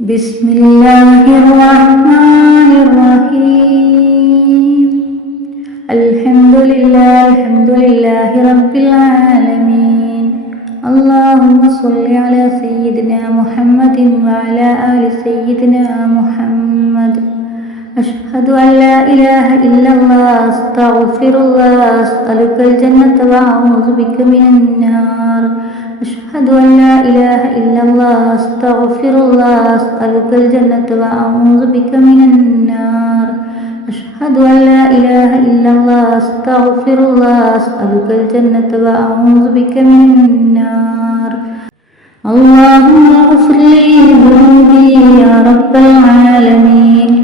بسم الله الرحمن الرحيم. الحمد لله الحمد لله رب العالمين. اللهم صل على سيدنا محمد وعلى آل سيدنا محمد. أشهد أن لا إله إلا الله أستغفر الله أسألك الجنة وأعوذ بك من النار. أشهد أن لا إله إلا الله أستغفر الله أسألك الجنة وأعوذ بك من النار. أشهد أن لا إله إلا الله أستغفر الله أسألك الجنة وأعوذ بك من النار. اللهم اغفر لي ذنوبي يا رب العالمين.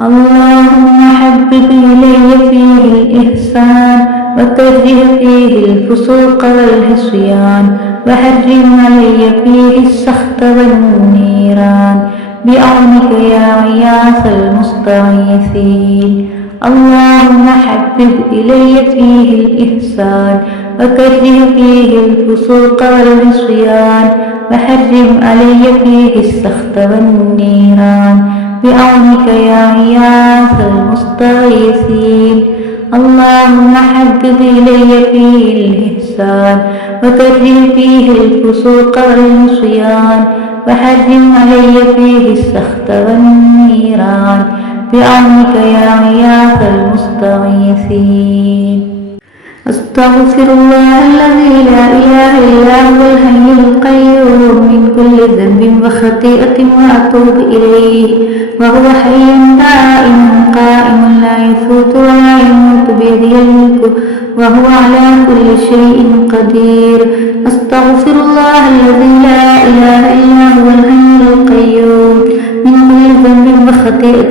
اللهم حبب إلي فيه الإحسان وكره فيه الفسوق والعصيان وحرم علي فيه السخط والنيران بعونك يا غياث المستغيثين. اللهم حبب إلي فيه الإحسان وكره فيه الفسوق والعصيان وحرم علي فيه السخط والنيران بعونك يا غياث المستغيثين. اللهم حبب إلي فيه الإحسان وكره فيه الفسوق والعصيان وحرم علي فيه السخط والنيران. بعونك يا غياث المستغيثين. أستغفر الله الذي لا إله إلا هو الحي القيوم من كل ذنب وخطيئة وأتوب إليه وهو حي دائم قائم لا يفوت ولا يموت بيده الملك وهو على كل شيء قدير أستغفر الله الذي لا إله إلا هو الحي القيوم من كل ذنب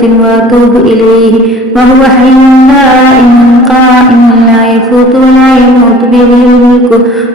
وأتوب إليه. وهو حي دائم قائم لا يفوت ولا يموت بيده الملك.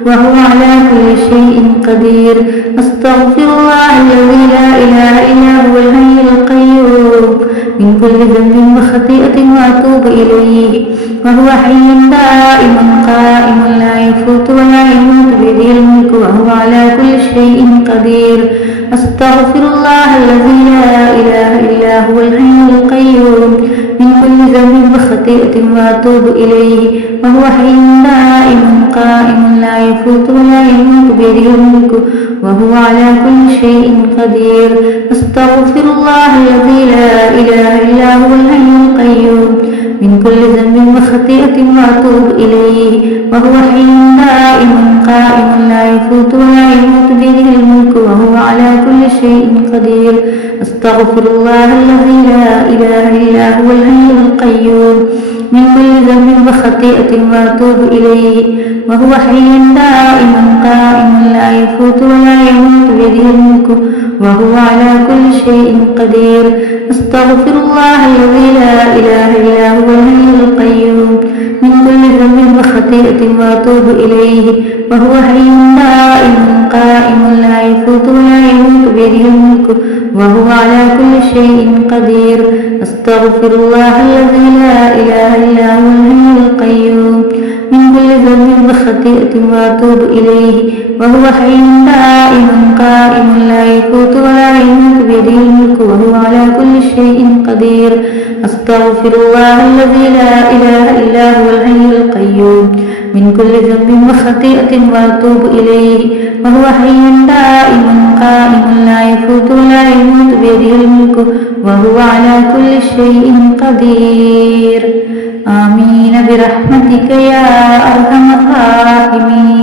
وهو على كل شيء قدير. أستغفر الله الذي لا إله إلا هو الحي القيوم. من كل ذنب وخطيئة وأتوب إليه. وهو حي دائم قائم لا يفوت ولا يموت بيده الملك. وهو على كل شيء قدير. أستغفر الله الذي لا إله إلا هو الحي القيوم. من كل ذنب وخطيئة خطيئة وأتوب إليه. وهو حي دائم قائم لا يفوت ولا يموت بيده وهو على كل شيء قدير. أستغفر الله الذي لا إله إلا هو الحي القيوم. من كل ذنب وخطيئة وأتوب إليه. وهو حي دائم قائم لا يفوت ولا يموت بيده الملك وهو على كل شيء قدير. أستغفر الله الذي لا إله إلا هو الحي القيوم. من كل ذنب وخطيئة وأتوب إليه. وهو حي دائم قائم لا يفوت ولا يموت بيده الملك وهو على كل شيء قدير. أستغفر الله الذي لا إله إلا هو الحي القيوم. من كل ذنب وخطيئة وأتوب إليه. وهو حي دائم قائم لا يفوت ولا يموت بيده الملك وهو على كل شيء قدير. أستغفر الله الذي لا إله إلا هو الحي القيوم. من كل ذنب وخطيئة وأتوب إليه وهو حي دائم قائم لا يفوت ولا يموت بيده الملك وهو على كل شيء قدير. أستغفر الله الذي لا إله إلا هو الحي القيوم. من كل ذنب وخطيئة وأتوب إليه وهو حي دائم قائم لا يفوت لا يموت بيده الملك وهو على كل شيء قدير. آمين. برحمتك يا أرحم الراحمين.